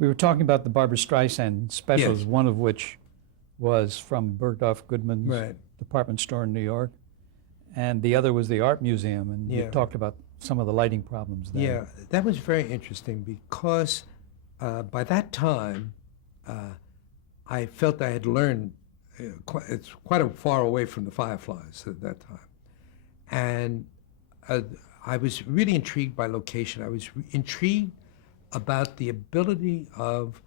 We were talking about the Barbra Streisand specials, Yes. one of which was from Bergdorf Goodman's Right. department store in New York, and the other was the art museum, and you Yeah. talked about some of the lighting problems there. Yeah, that was very interesting because by that time, I felt I had learned. It's quite a far away from the Fireflies at that time, and I was really intrigued by location. I was intrigued about the ability of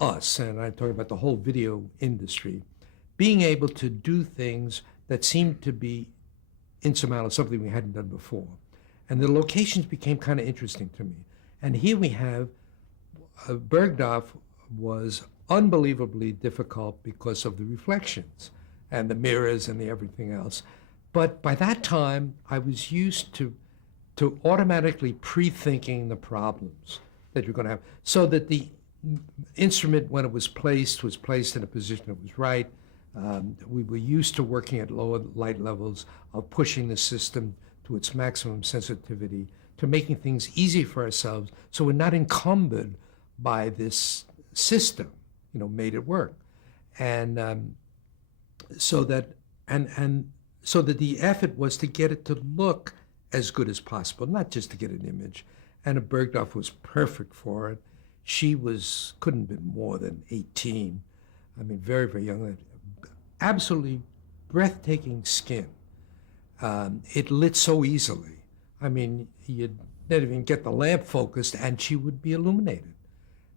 us, and I'm talking about the whole video industry, being able to do things that seemed to be insurmountable, something we hadn't done before. And the locations became kind of interesting to me. And here we have, Bergdorf was unbelievably difficult because of the reflections and the mirrors and the everything else. But by that time, I was used to automatically pre-thinking the problems that you're going to have, so that the instrument, when it was placed in a position that was right. We were used to working at lower light levels, of pushing the system to its maximum sensitivity, to making things easy for ourselves, so we're not encumbered by this system, made it work. And so that the effort was to get it to look as good as possible, not just to get an image. And Bergdorf was perfect for it. She couldn't have been more than 18. I mean, very, very young. Absolutely breathtaking skin. It lit so easily. I mean, you'd not even get the lamp focused and she would be illuminated.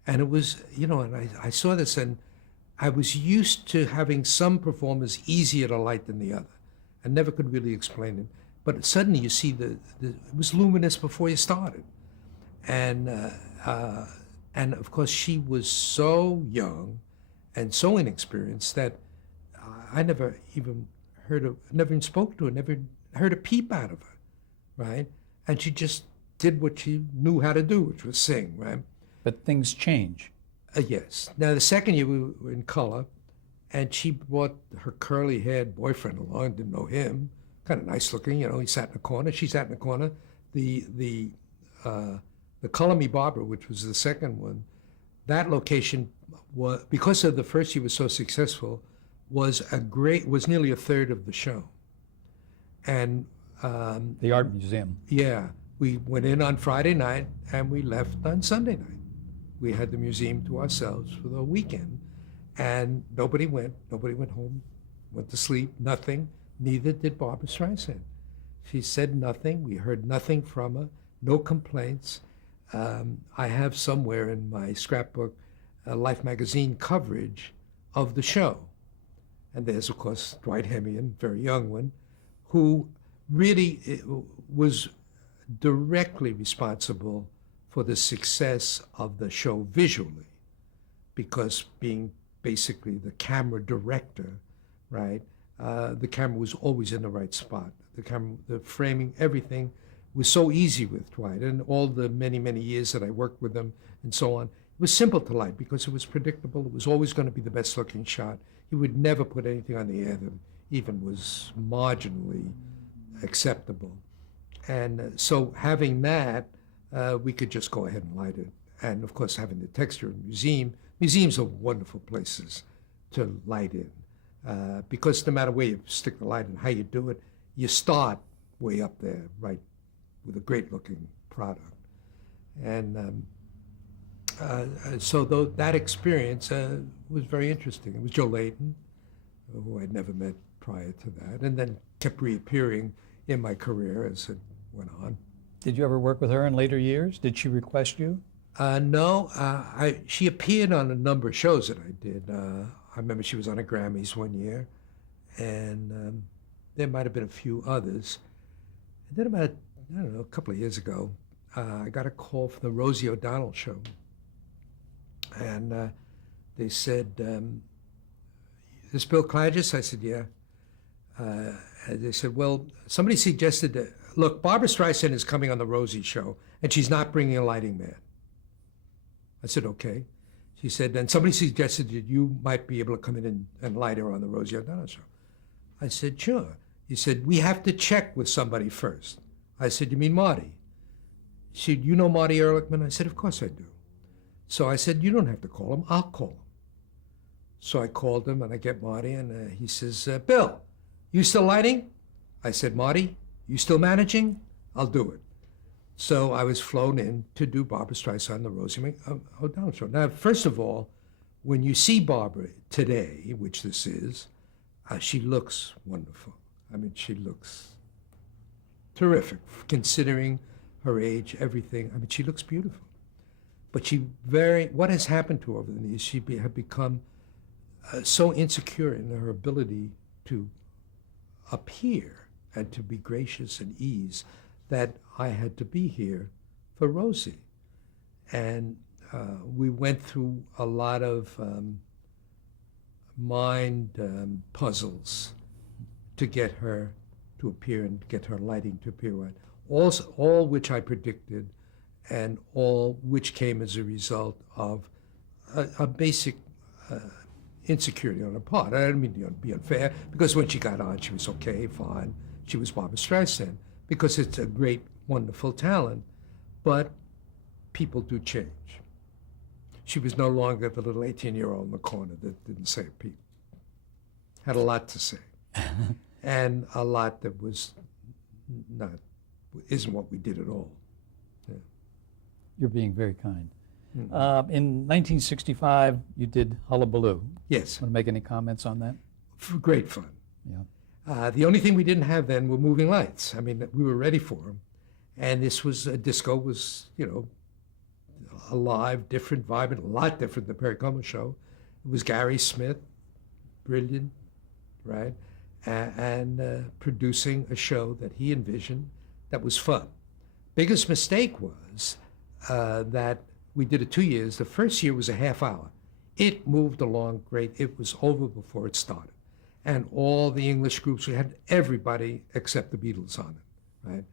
And it was, and I saw this, and I was used to having some performers easier to light than the other. I never could really explain it. But suddenly you see it was luminous before you started. And of course she was so young and so inexperienced that I never even spoke to her, never heard a peep out of her, right? And she just did what she knew how to do, which was sing, right? But things change. Yes. Now, the second year we were in color, and she brought her curly-haired boyfriend along, didn't know him, kind of nice looking, he sat in the corner, she sat in the corner. The Color Me Barbara, which was the second one, that location was, because of the first year was so successful, was nearly a third of the show. And the art museum. Yeah, we went in on Friday night and we left on Sunday night. We had the museum to ourselves for the weekend, and nobody went home, went to sleep, nothing. Neither did Barbra Streisand. She said nothing. We heard nothing from her, no complaints. I have somewhere in my scrapbook Life magazine coverage of the show. And there's, of course, Dwight Hemian, very young one, who really was directly responsible for the success of the show visually, because being basically the camera director, right? The camera was always in the right spot. The framing, everything was so easy with Dwight, and all the many, many years that I worked with him and so on. It was simple to light because it was predictable. It was always going to be the best looking shot. He would never put anything on the air that even was marginally acceptable. And so having that, we could just go ahead and light it. And of course, having the texture of museums are wonderful places to light in. Because no matter where you stick the light and how you do it, you start way up there, right, with a great looking product. And so that experience was very interesting. It was Joe Layton, who I'd never met prior to that, and then kept reappearing in my career as it went on. Did you ever work with her in later years? Did she request you? No, she appeared on a number of shows that I did. I remember she was on a Grammys one year, and there might have been a few others. And then about, a couple of years ago, I got a call from the Rosie O'Donnell show. And they said, "Is Bill Klages?" I said, "Yeah." And they said, "Well, somebody suggested that, look, Barbra Streisand is coming on the Rosie show, and she's not bringing a lighting man." I said, "Okay." She said, "Then somebody suggested that you might be able to come in and light her on the Rosie O'Donnell show." I said, "Sure." He said, "We have to check with somebody first." I said, "You mean Marty?" She said, "You know Marty Ehrlichman?" I said, "Of course I do." So I said, you don't have to call him, I'll call him. So I called him and I get Marty and he says, Bill, you still lighting? I said, Marty, you still managing? I'll do it. So I was flown in to do Barbra Streisand, the Rosie O'Donnell show. Now, first of all, when you see Barbara today, which this is, she looks wonderful. I mean, she looks terrific, considering her age, everything. I mean, she looks beautiful. But what has happened to her over the years, she had become so insecure in her ability to appear and to be gracious and ease that I had to be here for Rosie. And we went through a lot of mind puzzles to get her to appear and get her lighting to appear right. All which I predicted, and all which came as a result of a basic insecurity on her part. I don't mean to be unfair, because when she got on, she was okay, fine. She was Barbra Streisand, because it's a great, wonderful talent, but people do change. She was no longer the little 18-year-old in the corner that didn't say a peep. Had a lot to say, and a lot that isn't what we did at all. Yeah. You're being very kind. In 1965, you did Hullabaloo. Yes. Want to make any comments on that? Great fun. Yeah. The only thing we didn't have then were moving lights. I mean, we were ready for them. And this was, disco was, alive, different, vibrant, a lot different than the Perry Como show. It was Gary Smith, brilliant, right? And producing a show that he envisioned that was fun. Biggest mistake was that we did it 2 years. The first year was a half hour. It moved along great. It was over before it started. And all the English groups, we had everybody except the Beatles on it, right?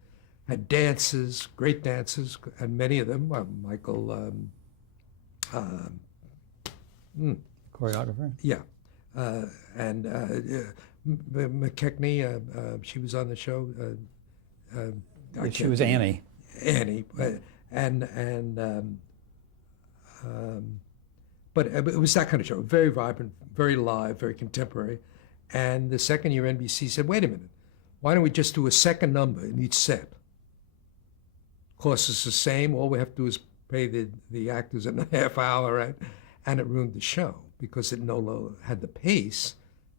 Had dances, great dances, and many of them, Michael, Choreographer? yeah, and McKechnie, she was on the show. She was Annie. Annie, but it was that kind of show, very vibrant, very live, very contemporary. And the second year, NBC said, wait a minute, why don't we just do a second number in each set? Cost us the same, all we have to do is pay the actors in a half hour, right? And it ruined the show because it no longer had the pace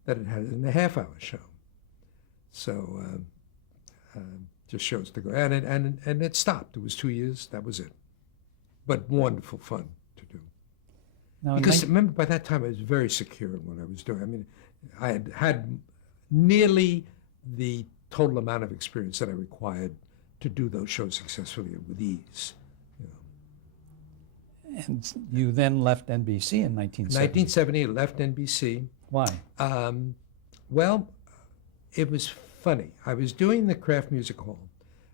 that it had in a half-hour show. So just shows to go, and it stopped. It was 2 years, that was it. But wonderful fun to do. Now, Because remember, by that time I was very secure in what I was doing. I mean, I had nearly the total amount of experience that I required to do those shows successfully and with ease. And you then left NBC in 1970. 1970, I left NBC. Why? Well, it was funny. I was doing the Kraft Music Hall.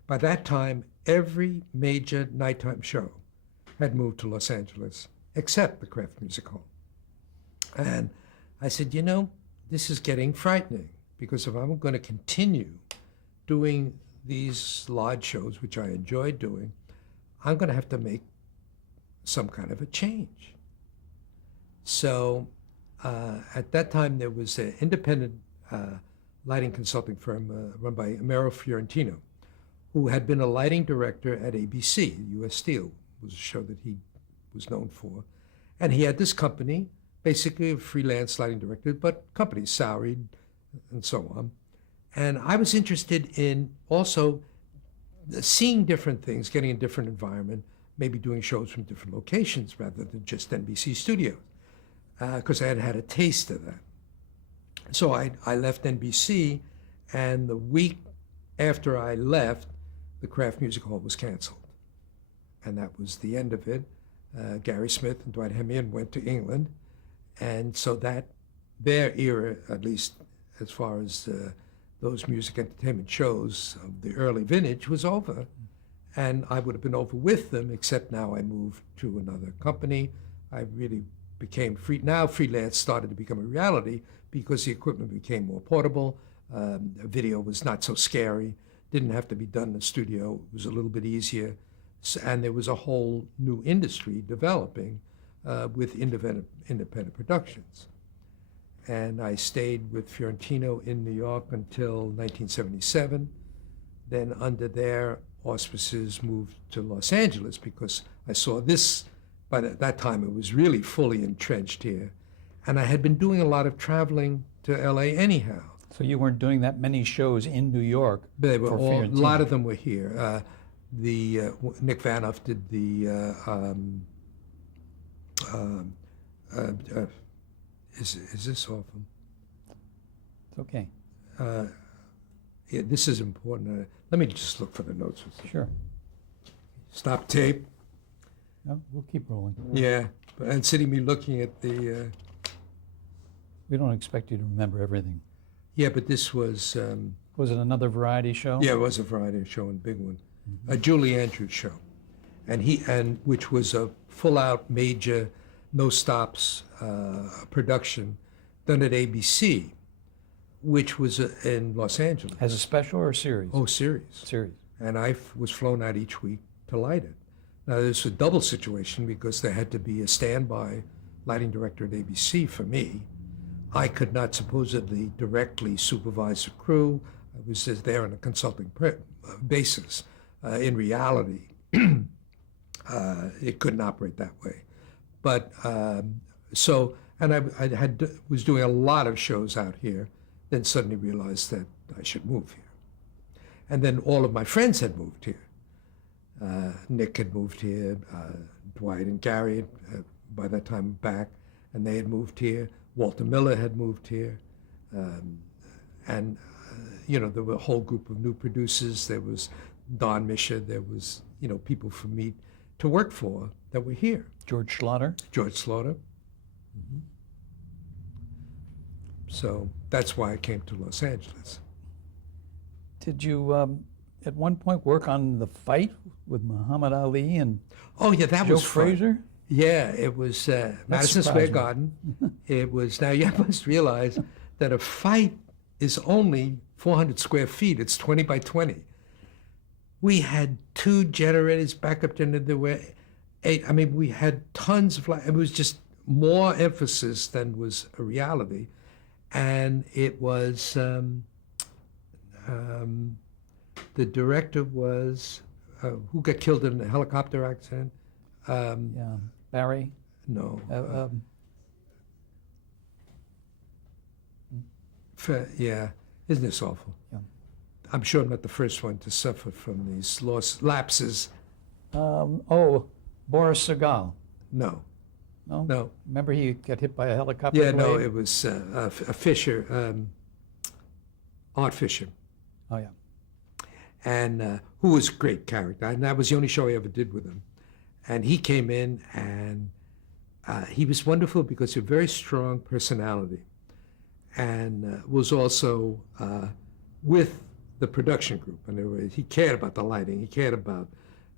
By that time, every major nighttime show had moved to Los Angeles, except the Kraft Music Hall. And I said, this is getting frightening, because if I'm going to continue doing these large shows, which I enjoyed doing, I'm going to have to make some kind of a change. So at that time, there was an independent lighting consulting firm run by Amaro Fiorentino, who had been a lighting director at ABC. U.S. Steel was a show that he was known for. And he had this company, basically a freelance lighting director, but company salaried and so on. And I was interested in also seeing different things, getting a different environment, maybe doing shows from different locations rather than just NBC studios, because I had had a taste of that. So I left NBC, and the week after I left, the Kraft Music Hall was canceled. And that was the end of it. Gary Smith and Dwight Hemian went to England, and so that their era, at least as far as those music entertainment shows of the early vintage, was over. And I would have been over with them, except now I moved to another company. I really became free. Now freelance started to become a reality because the equipment became more portable. Video was not so scary. Didn't have to be done in the studio. It was a little bit easier. And there was a whole new industry developing. with independent productions. And I stayed with Fiorentino in New York until 1977. Then under their auspices moved to Los Angeles because I saw this, by that time it was really fully entrenched here. And I had been doing a lot of traveling to LA anyhow. So you weren't doing that many shows in New York They were for all, a Fiorentino. lot of them were here. Nick Vanoff did the is this awful? It's okay. Yeah, this is important. Let me just look for the notes. Sure. Stop tape. No, we'll keep rolling. Yeah, and sitting me looking at the. We don't expect you to remember everything. Yeah, but this was. Was it another variety show? Yeah, it was a variety show and big one, a Julie Andrews show, and which was a full-out major, no stops production, done at ABC, which was in Los Angeles. As a special or a series? Oh, series. Series. And I was flown out each week to light it. Now, this was a double situation because there had to be a standby lighting director at ABC for me. I could not supposedly directly supervise the crew. I was just there on a consulting basis. In reality, it couldn't operate that way. But so, and I was doing a lot of shows out here, then suddenly realized that I should move here. And then all of my friends had moved here. Nick had moved here, Dwight and Gary by that time back, and they had moved here. Walter Miller had moved here. And there were a whole group of new producers. There was Don Misha. There was, people for me to work for that were here. George Schlatter. George Slaughter. Mm-hmm. So that's why I came to Los Angeles. Did you, at one point, work on The Fight with Muhammad Ali and Oh, yeah, that Joe was fun. Frazier? Yeah, it was Madison surprised Square me. Garden. It was, now you must realize that a fight is only 400 square feet. It's 20 by 20. We had 2 generators, backup generators. There were 8. I mean, we had tons of, it was just more emphasis than was a reality. And it was, the director was, who got killed in a helicopter accident? Yeah. Barry? No. Yeah, isn't this awful? Yeah. I'm sure I'm not the first one to suffer from these lapses. Boris Segal. No, No? no. Remember he got hit by a helicopter Yeah, no, blade? it was a Fisher, Art Fisher, Oh, yeah. and who was a great character. And that was the only show I ever did with him. And he came in, and he was wonderful because he had a very strong personality, and was also with the production group. And he cared about the lighting. He cared about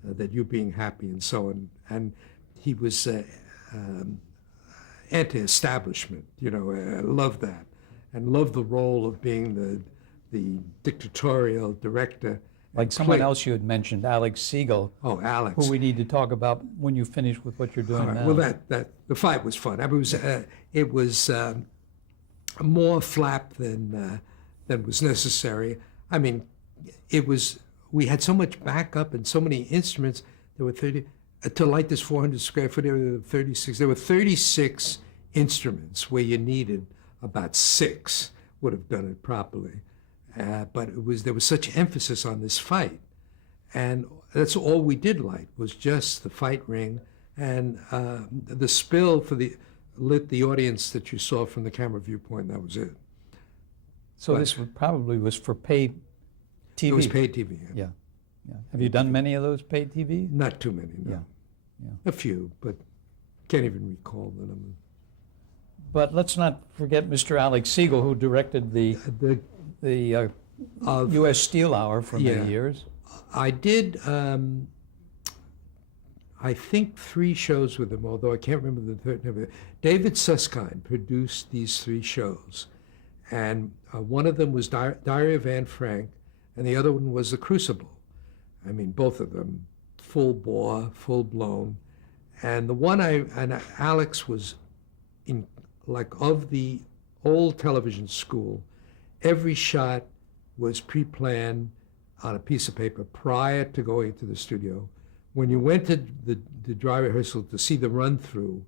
that you being happy and so on. And he was anti-establishment. I loved that, and loved the role of being the dictatorial director. Like someone else you had mentioned, Alex Siegel, Oh, Alex. who we need to talk about when you finish with what you're doing All right. now. Well, that the fight was fun. I mean, it was more flap than was necessary. I mean, we had so much backup and so many instruments. There were 30 to light this 400 square foot area. There were 36. There were 36 instruments where you needed about 6 would have done it properly. But there was such emphasis on this fight, and that's all we did light was just the fight ring and the spill lit the audience that you saw from the camera viewpoint. That was it. So this probably was for paid TV. It was paid TV. Yeah, yeah. Have you done many of those paid TV? Not too many. No. Yeah, yeah. A few, but can't even recall them. But let's not forget Mr. Alex Siegel, who directed the U.S. Steel Hour for many years. I did, I think 3 shows with him, although I can't remember the third. David Susskind produced these 3 shows, and one of them was Diary of Anne Frank, and the other one was The Crucible. I mean, both of them full bore, full blown, And Alex was in, like, of the old television school, every shot was pre-planned on a piece of paper prior to going to the studio. When you went to the dry rehearsal to see the run-through,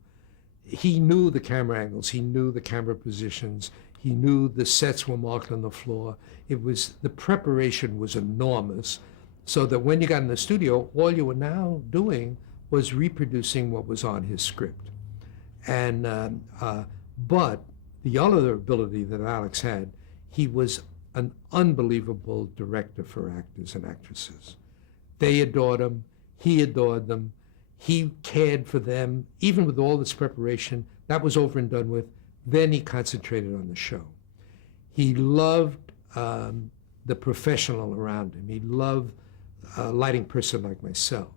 he knew the camera angles, he knew the camera positions, he knew the sets were marked on the floor. The preparation was enormous, so that when you got in the studio, all you were now doing was reproducing what was on his script. And but the other ability that Alex had, he was an unbelievable director for actors and actresses. They adored him, he adored them, he cared for them, even with all this preparation. That was over and done with. Then he concentrated on the show. He loved the professional around him. He loved a lighting person like myself.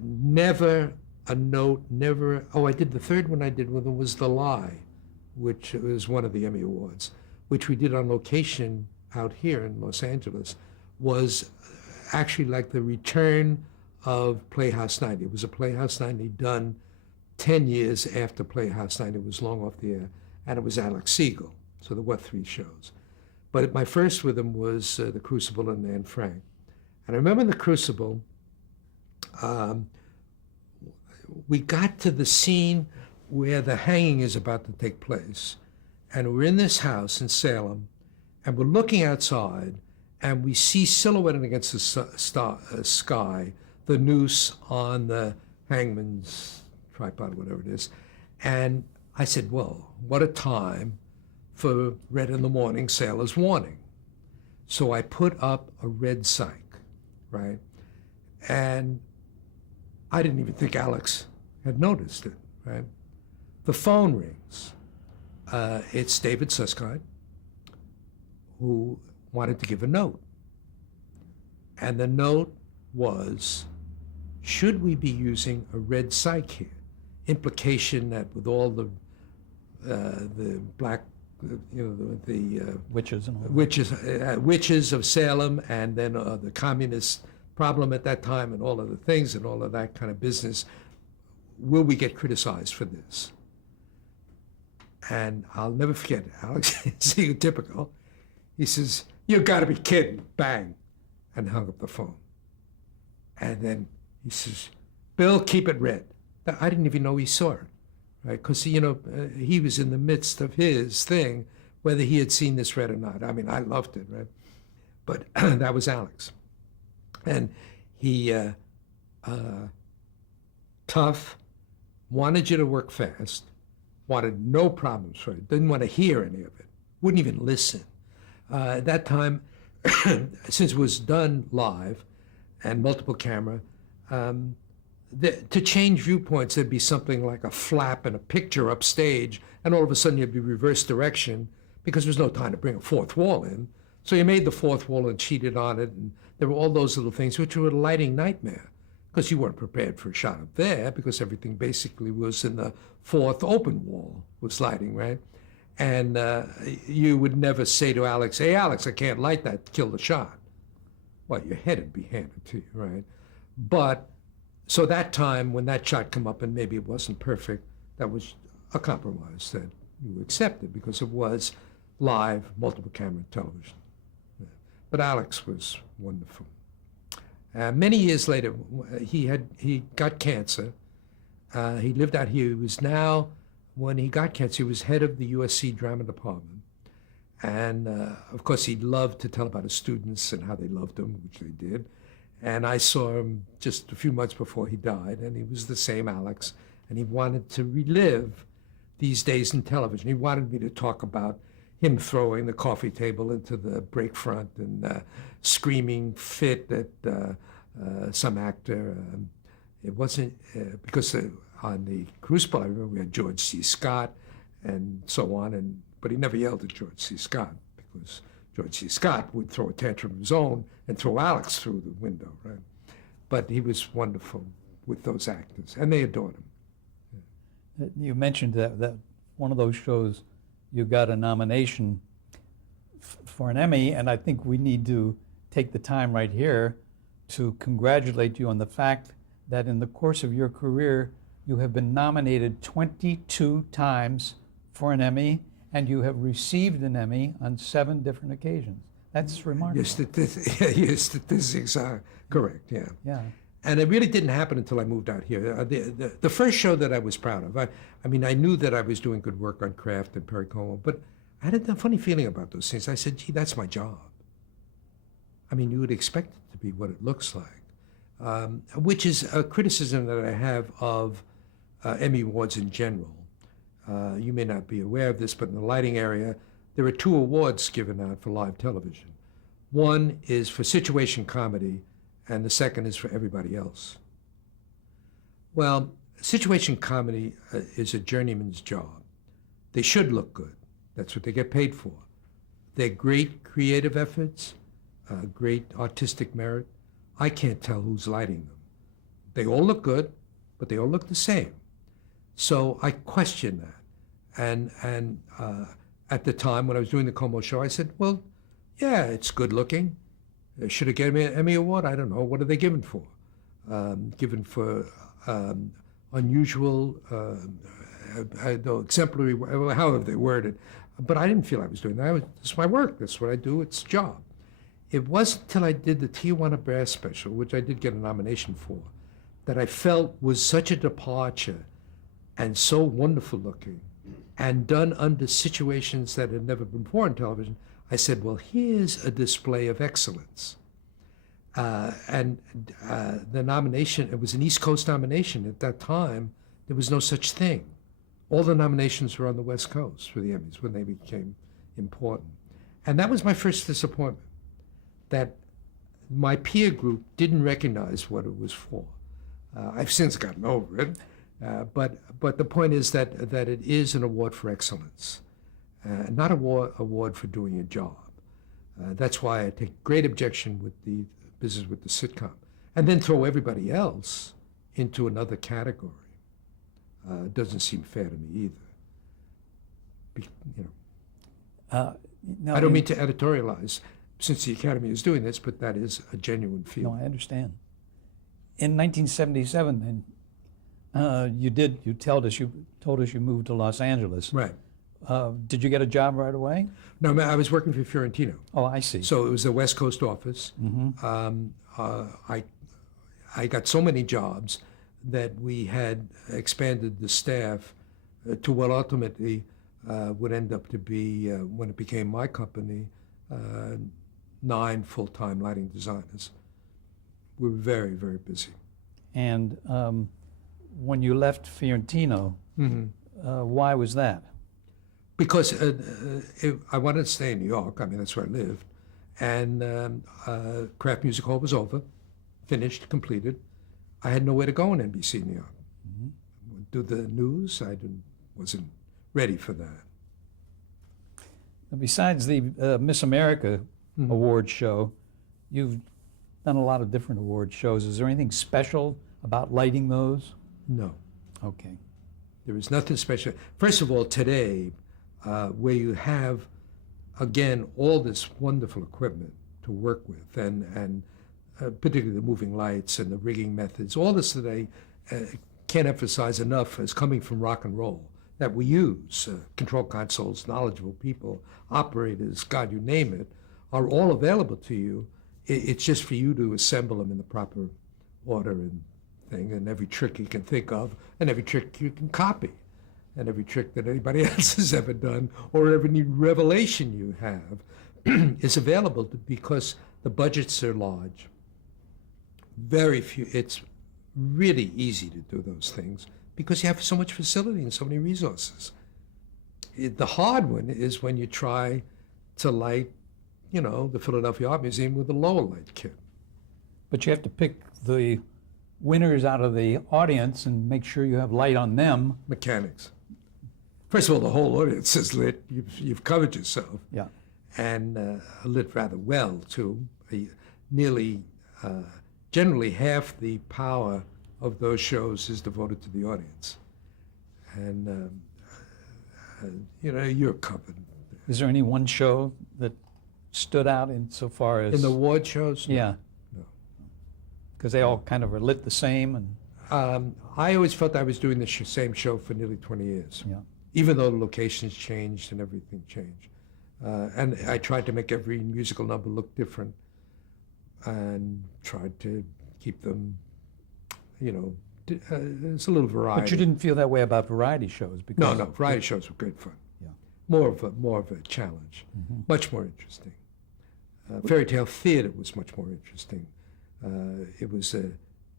Never a note, never, oh, I did the third one I did with him was The Lie, which was one of the Emmy Awards, which we did on location out here in Los Angeles, was actually like the return of Playhouse 90. It was a Playhouse 90 done 10 years after Playhouse 90 was long off the air, and it was Alex Siegel, so there were 3 shows. But my first with him was The Crucible and Anne Frank. And I remember in The Crucible, we got to the scene where the hanging is about to take place, and we're in this house in Salem, and we're looking outside, and we see silhouetted against the sky the noose on the hangman's tripod, whatever it is. And I said, well, what a time for Red in the Morning, Sailor's Warning. So I put up a red psych, right? And I didn't even think Alex had noticed it, right? The phone rings. It's David Susskind, who wanted to give a note. And the note was, should we be using a red psych here? Implication that with all the black, the Witches and all that. witches of Salem, and then the communist problem at that time, and all of the things and all of that kind of business, will we get criticized for this? And I'll never forget, Alex, typical. He says, "You gotta be kidding," bang, and hung up the phone. And then he says, "Bill, keep it red." I didn't even know he saw it, right? Because, he was in the midst of his thing, whether he had seen this red or not. I mean, I loved it, right? But that was Alex. And he, tough, wanted you to work fast, wanted no problems for it, didn't want to hear any of it, wouldn't even listen. At that time, since it was done live and multiple camera, to change viewpoints, there'd be something like a flap in a picture upstage, and all of a sudden you'd be reverse direction because there was no time to bring a fourth wall in. So you made the fourth wall and cheated on it, and there were all those little things which were a lighting nightmare because you weren't prepared for a shot up there because everything basically was in the fourth open wall was lighting, right? And you would never say to Alex, "Hey, Alex, I can't light that, kill the shot." Well, your head would be handed to you, right? But so that time when that shot came up and maybe it wasn't perfect, that was a compromise that you accepted because it was live, multiple camera television. Yeah. But Alex was wonderful. Many years later, he got cancer. He lived out here. He was now, when he got cancer, he was head of the USC drama department. And of course, he loved to tell about his students and how they loved him, which they did. And I saw him just a few months before he died, and he was the same Alex. And he wanted to relive these days in television. He wanted me to talk about him throwing the coffee table into the break front and screaming fit at some actor. It wasn't, because on the Crucible, I remember we had George C. Scott and so on, but he never yelled at George C. Scott because George C. Scott would throw a tantrum of his own and throw Alex through the window, right? But he was wonderful with those actors, and they adored him. You mentioned that one of those shows you got a nomination for an Emmy, and I think we need to take the time right here to congratulate you on the fact that in the course of your career, you have been nominated 22 times for an Emmy, and you have received an Emmy on 7 different occasions. That's remarkable. Your statistics are correct, yeah. Yeah. And it really didn't happen until I moved out here. The first show that I was proud of, I mean, I knew that I was doing good work on Kraft and Perry Como, but I had a funny feeling about those things. I said, gee, that's my job. I mean, you would expect it to be what it looks like, which is a criticism that I have of Emmy Awards in general. You may not be aware of this, but in the lighting area, there are 2 awards given out for live television. One is for situation comedy, and the second is for everybody else. Well, situation comedy is a journeyman's job. They should look good. That's what they get paid for. They're great creative efforts, great artistic merit. I can't tell who's lighting them. They all look good, but they all look the same. So I question that. And at the time when I was doing the Como show, I said, well, yeah, it's good looking. Should it get me an Emmy Award? I don't know. What are they given for? Given for unusual, exemplary, however they word it. But I didn't feel I was doing that. It's my work. That's what I do. It's a job. It wasn't until I did the Tijuana Brass Special, which I did get a nomination for, that I felt was such a departure and so wonderful looking and done under situations that had never been before in television. I said, well, here's a display of excellence. The nomination, it was an East Coast nomination. At that time, there was no such thing. All the nominations were on the West Coast for the Emmys when they became important. And that was my first disappointment, that my peer group didn't recognize what it was for. I've since gotten over it, but the point is that it is an award for excellence, not an award for doing a job. That's why I take great objection with the business with the sitcom, and then throw everybody else into another category. Doesn't seem fair to me either. No, I don't mean to editorialize, since the Academy is doing this, but that is a genuine feeling. No, I understand. In 1977, then you told us you moved to Los Angeles. Right. Did you get a job right away? No, I was working for Fiorentino. Oh, I see. So it was the West Coast office. Mm-hmm. I got so many jobs that we had expanded the staff to what ultimately would end up to be, when it became my company, 9 full-time lighting designers. We were very, very busy. And when you left Fiorentino, why was that? Because I wanted to stay in New York. I mean, that's where I lived. And Kraft Music Hall was over, finished, completed. I had nowhere to go in NBC New York. Do the news, wasn't ready for that. Besides the Miss America award show, you've done a lot of different award shows. Is there anything special about lighting those? No. Okay. There is nothing special. First of all, today, where you have, again, all this wonderful equipment to work with, and particularly the moving lights and the rigging methods, all this today can't emphasize enough as coming from rock and roll, that we use. Control consoles, knowledgeable people, operators, God, you name it, are all available to you. It's just for you to assemble them in the proper order and thing, and every trick you can think of, and every trick you can copy, and every trick that anybody else has ever done, or every revelation you have is available because the budgets are large. Very few, it's really easy to do those things because you have so much facility and so many resources. The hard one is when you try to light, the Philadelphia Art Museum with a lower light kit. But you have to pick the winners out of the audience and make sure you have light on them. Mechanics. First of all, the whole audience is lit. You've covered yourself. Yeah. And lit rather well, too. Generally half the power of those shows is devoted to the audience. And, you're covered. Is there any one show that stood out insofar as... In the award shows? Yeah. No. Because they all kind of are lit the same, and I always felt I was doing the same show for nearly 20 years, yeah. even though the locations changed and everything changed. And I tried to make every musical number look different and tried to keep them, it's a little variety. But you didn't feel that way about variety shows, because No, variety shows were great fun. Yeah. More of a challenge, much more interesting. Fairy tale theater was much more interesting. It was a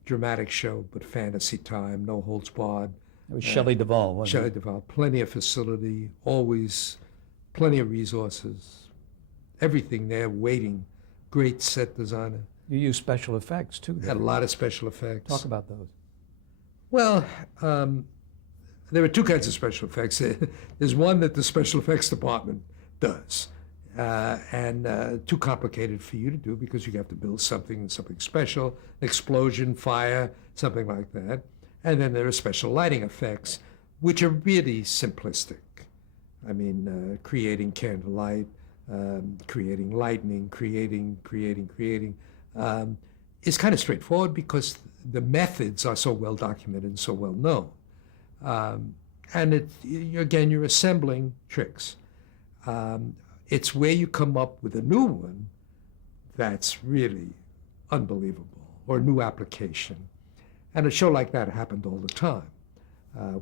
dramatic show, but fantasy time, no holds barred. It was Shelley Duvall, wasn't Shelley it? Duvall, plenty of facility, always plenty of resources, everything there waiting. Great set designer. You used special effects too. Had a lot of special effects. Talk about those. Well, there were two kinds of special effects. There's one that the special effects department does, and too complicated for you to do because you have to build something special, an explosion, fire, something like that. And then there are special lighting effects, which are really simplistic. I mean, creating candlelight, creating lightning, creating. It's kind of straightforward because the methods are so well documented and so well known. And you're assembling tricks. It's where you come up with a new one that's really unbelievable, or a new application. And a show like that happened all the time.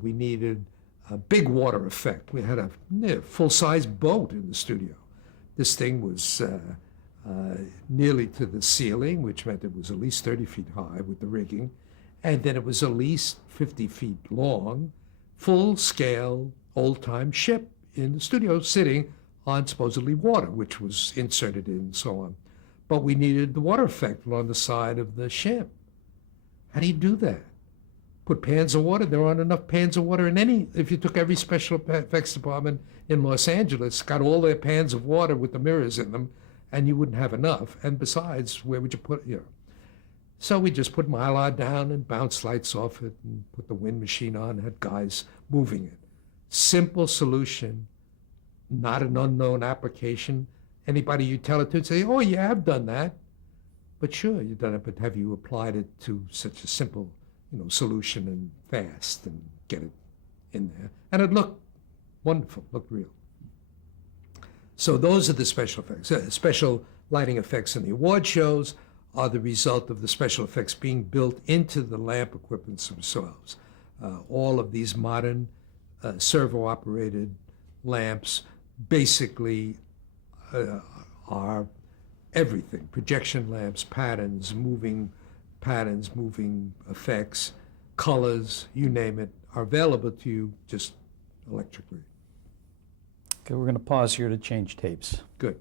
We needed a big water effect. We had a full-size boat in the studio. This thing was nearly to the ceiling, which meant it was at least 30 feet high with the rigging, and then it was at least 50 feet long, full-scale, old-time ship in the studio sitting on supposedly water, which was inserted in and so on. But we needed the water effect on the side of the ship. How do you do that? Put pans of water. There aren't enough pans of water if you took every special effects department in Los Angeles, got all their pans of water with the mirrors in them, and you wouldn't have enough. And besides, where would you put it? So we just put Mylar down and bounced lights off it and put the wind machine on, had guys moving it. Simple solution, not an unknown application. Anybody you tell it to say, oh, yeah, I've done that. But sure, you've done it, but have you applied it to such a simple, solution and fast and get it in there? And it looked wonderful, looked real. So those are the special effects. Special lighting effects in the award shows are the result of the special effects being built into the lamp equipments themselves. All of these modern servo-operated lamps basically are everything. Projection lamps, patterns, moving effects, colors, you name it, are available to you just electrically. Okay, we're going to pause here to change tapes. Good.